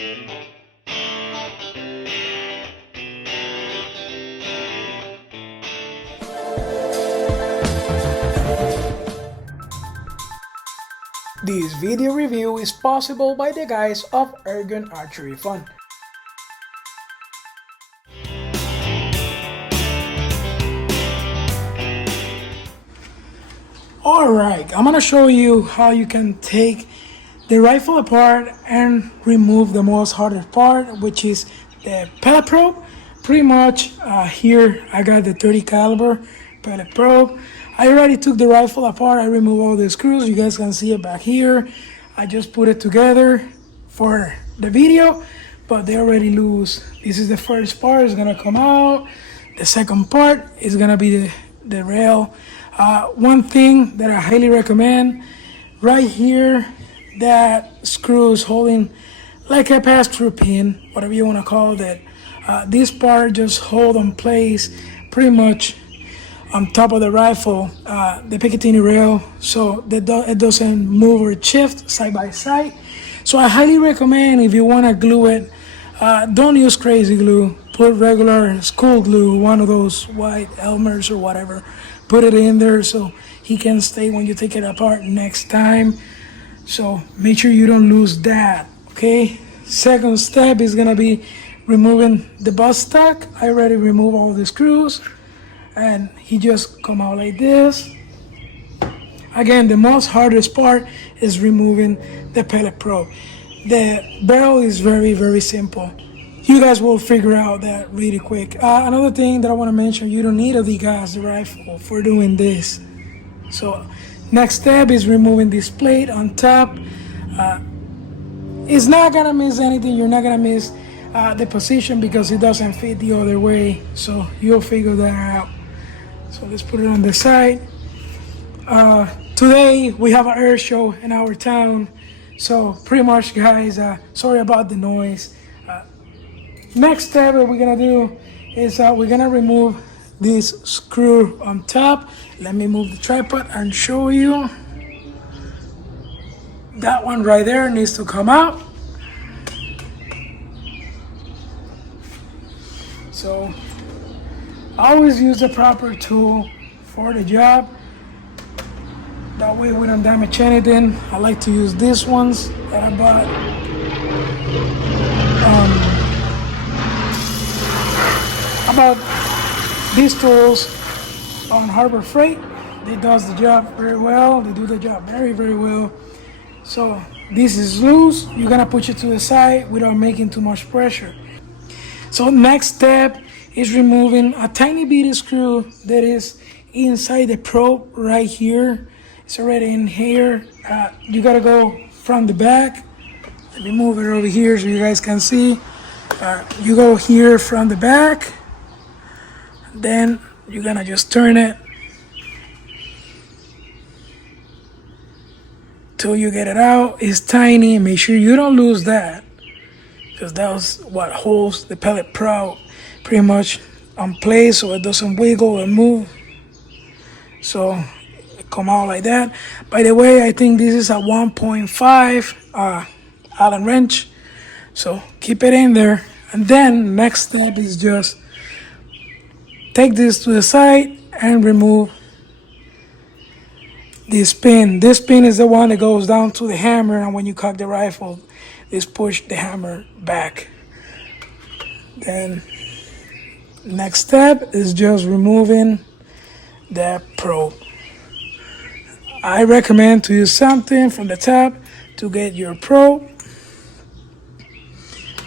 This video review is possible by the guys of Ergun Archery Fun. Alright, I'm gonna show you how you can take the rifle apart and remove the most hardest part, which is the pellet probe. Pretty much here I got the 30 caliber pellet probe. I already took the rifle apart. I removed all the screws. You guys can see it back here. I just put it together for the video, but they're already loose. This is the first part. It's gonna come out. The second part is gonna be the rail. One thing that I highly recommend, right here, that screw is holding like a pass-through pin, whatever you want to call it. This part just hold in place pretty much on top of the rifle, the Picatinny rail, so that it doesn't move or shift side by side. So I highly recommend, if you want to glue it, don't use crazy glue. Put regular school glue, one of those white Elmer's or whatever. Put it in there so he can stay when you take it apart next time. So make sure you don't lose that, okay? Second step is gonna be removing the buttstock. I already removed all the screws, and he just come out like this. Again, the most hardest part is removing the pellet probe. The barrel is very, very simple. You guys will figure out that really quick. Another thing that I want to mention, you don't need to degas the rifle for doing this. So next step is removing this plate on top. It's not gonna miss anything. You're not gonna miss the position because it doesn't fit the other way. So you'll figure that out. So let's put it on the side. Today we have an air show in our town. So pretty much, guys, sorry about the noise. Next step that we're gonna do is we're gonna remove this screw on top. Let me move the tripod and show you. That one right there needs to come out. So always use the proper tool for the job. That way we don't damage anything. I like to use these ones that I bought. About these tools on Harbor Freight. They does the job very well. They do the job very, very well. So this is loose. You're gonna push it to the side without making too much pressure. So next step is removing a tiny bitty screw that is inside the probe right here. It's already in here. You gotta go from the back. Let me move it over here so you guys can see. You go here from the back. Then you're gonna just turn it till you get it out. It's tiny. Make sure you don't lose that, because that's what holds the pellet probe pretty much on place so it doesn't wiggle and move. So it come out like that. By the way, I think this is a 1.5 Allen wrench. So keep it in there. And then next step is just take this to the side and remove this pin. This pin is the one that goes down to the hammer, and when you cock the rifle, this push the hammer back. Then next step is just removing the probe. I recommend to use something from the top to get your probe.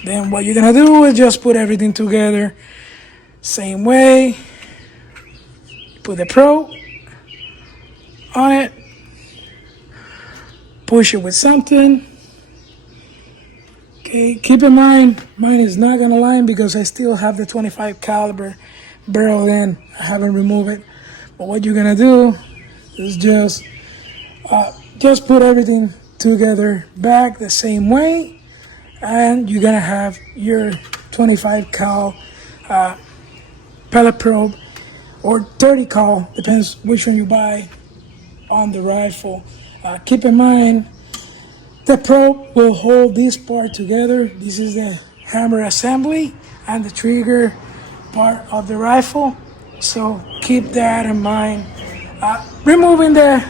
Then what you're gonna do is just put everything together. Same way, put the probe on it, push it with something. Okay, keep in mind, mine is not gonna line because I still have the 25 caliber barrel in. I haven't removed it. But what you're gonna do is just put everything together back the same way, and you're gonna have your 25 cal pellet probe, or 30 cal, depends which one you buy, on the rifle. Keep in mind, The probe will hold this part together. This is the hammer assembly and the trigger part of the rifle. So keep that in mind. Removing the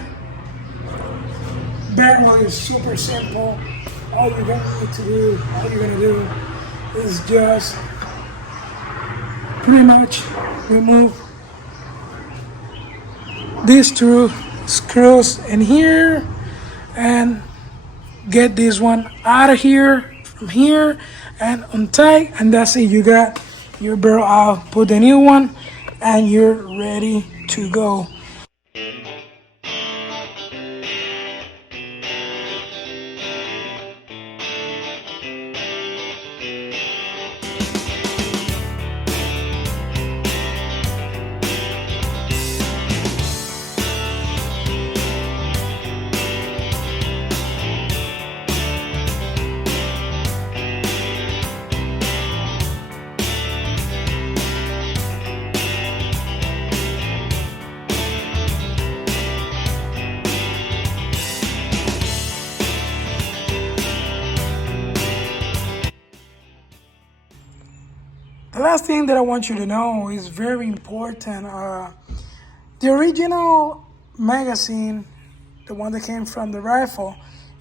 barrel is super simple. All you're gonna need to do, all you're gonna do is just pretty much remove these two screws in here and get this one out of here from here and untie, and that's it. You got your barrel out. Put the new one and you're ready to go. The last thing that I want you to know is very important. The original magazine, the one that came from the rifle,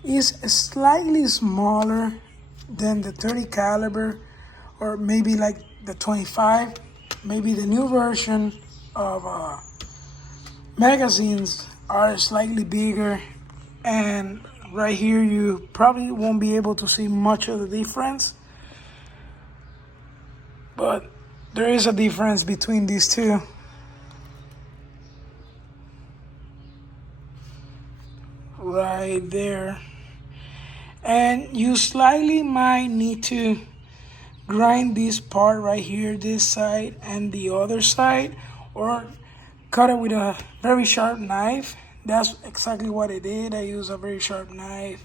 is slightly smaller than the 30 caliber, or maybe like the 25. Maybe the new version of magazines are slightly bigger, and right here you probably won't be able to see much of the difference. But there is a difference between these two. Right there. And you slightly might need to grind this part right here, this side and the other side, or cut it with a very sharp knife. That's exactly what I did. I used a very sharp knife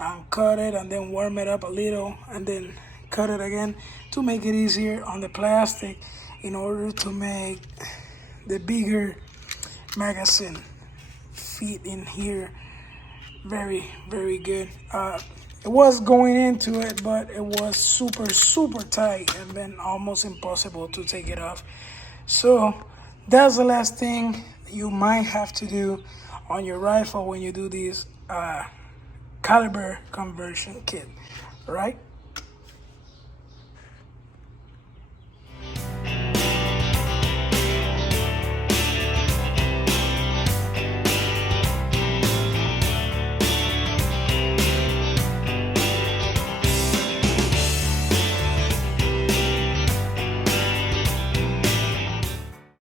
and cut it and then warm it up a little and then cut it again to make it easier on the plastic in order to make the bigger magazine fit in here very, very good. It was going into it, but it was super tight and then almost impossible to take it off. So that's the last thing you might have to do on your rifle when you do this caliber conversion kit, right?